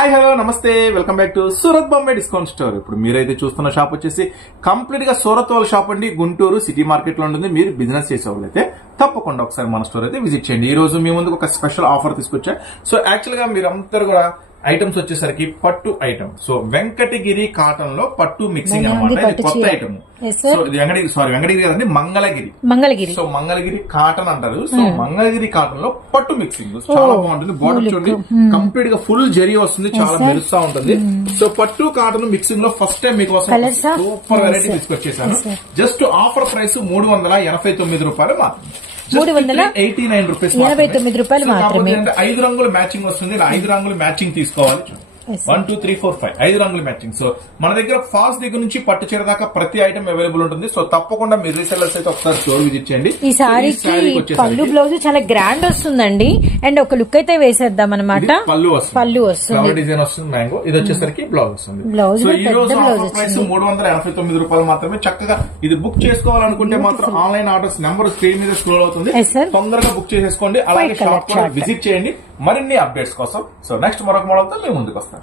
Hi hello నమస్తే welcome back to Surat Bombay discount store. ఇప్పుడు మీరైతే చూస్తున్న షాప్ వచ్చేసి కంప్లీట్ గా సూరత్ వాళ్ళ షాప్ అండి. గుంటూరు సిటీ మార్కెట్ లో ఉంటుంది. మీరు బిజినెస్ చేసే వాళ్ళైతే తప్పకుండా ఒకసారి మన స్టోర్ అయితే విజిట్ చేయండి. ఈ రోజు మీ ముందుకు ఒక స్పెషల్ ఆఫర్ తీసుకొచ్చా. సో యాక్చువల్ గా మీరందరూ కూడా ఐటమ్స్ వచ్చేసరికి పట్టు ఐటమ్. సో వెంకటగిరి కాటన్ లో పట్టు మిక్సింగ్ అన్నమాట. ఇది కొత్త ఐటమ్. సో ఇది వెంకటగిరి కదండి, మంగళగిరి. సో మంగళగిరి కాటన్ అంటారు. సో మంగళగిరి కాటన్ లో పట్టు మిక్సింగ్ చాలా బాగుంటుంది. బార్డర్ చూడండి, కంప్లీట్ గా ఫుల్ జరీ వస్తుంది, చాలా మెరుస్తా ఉంటుంది. సో పట్టు కాటన్ మిక్సింగ్ లో ఫస్ట్ టైం మీకు సూపర్ వెరైటీ తీసుకొచ్చేసాను. జస్ట్ ఆఫర్ ప్రైస్ 389 రూపాయలు మాత్రమే. 389 రూపీస్ మాత్రమే. 5 రంగుల మ్యాచింగ్ వస్తుంది. 5 రంగుల మ్యాచింగ్ తీసుకోవాలి. 1 2 3 4 5 5 రంగుల మ్యాచింగ్. సో మన దగ్గర ఫాల్స్ దగ్గర నుంచి పట్టు చీర దాకా ప్రతి ఐటమ్ అవైలబుల్ ఉంటుంది. సో తప్పకుండా మీరు రీసెల్లర్స్ అయితే ఒకసారి స్టోర్ విజిట్ చేయండి. ఈ సారీకి పళ్ళు బ్లౌజ్ చాలా గ్రాండ్ వస్తుందండి. అండ్ ఒక లుక్ అయితే వేసేద్దాం అనమాట. పళ్ళు వస్తుంది, డిజైన్ వస్తుంది, మ్యాంగో. ఇది వచ్చేసరికి బ్లౌజ్ వస్తుంది. సో ఈ రోజు ఆఫర్ ప్రైస్ 389 రూపాయలు మాత్రమే. చక్కగా ఇది బుక్ చేసుకోవాలనుకుంటే మాత్రం ఆన్లైన్ ఆర్డర్స్ నెంబర్ స్క్రీన్ మీద స్క్రోల్ అవుతుంది. తొందరగా బుక్ చేసేసుకోండి. అలాగే షాప్ కూడా విజిట్ చేయండి మరిన్ని అప్డేట్స్ కోసం. సో నెక్స్ట్ మరొక మోడల్ తో మేము ముందుకు వస్తాం.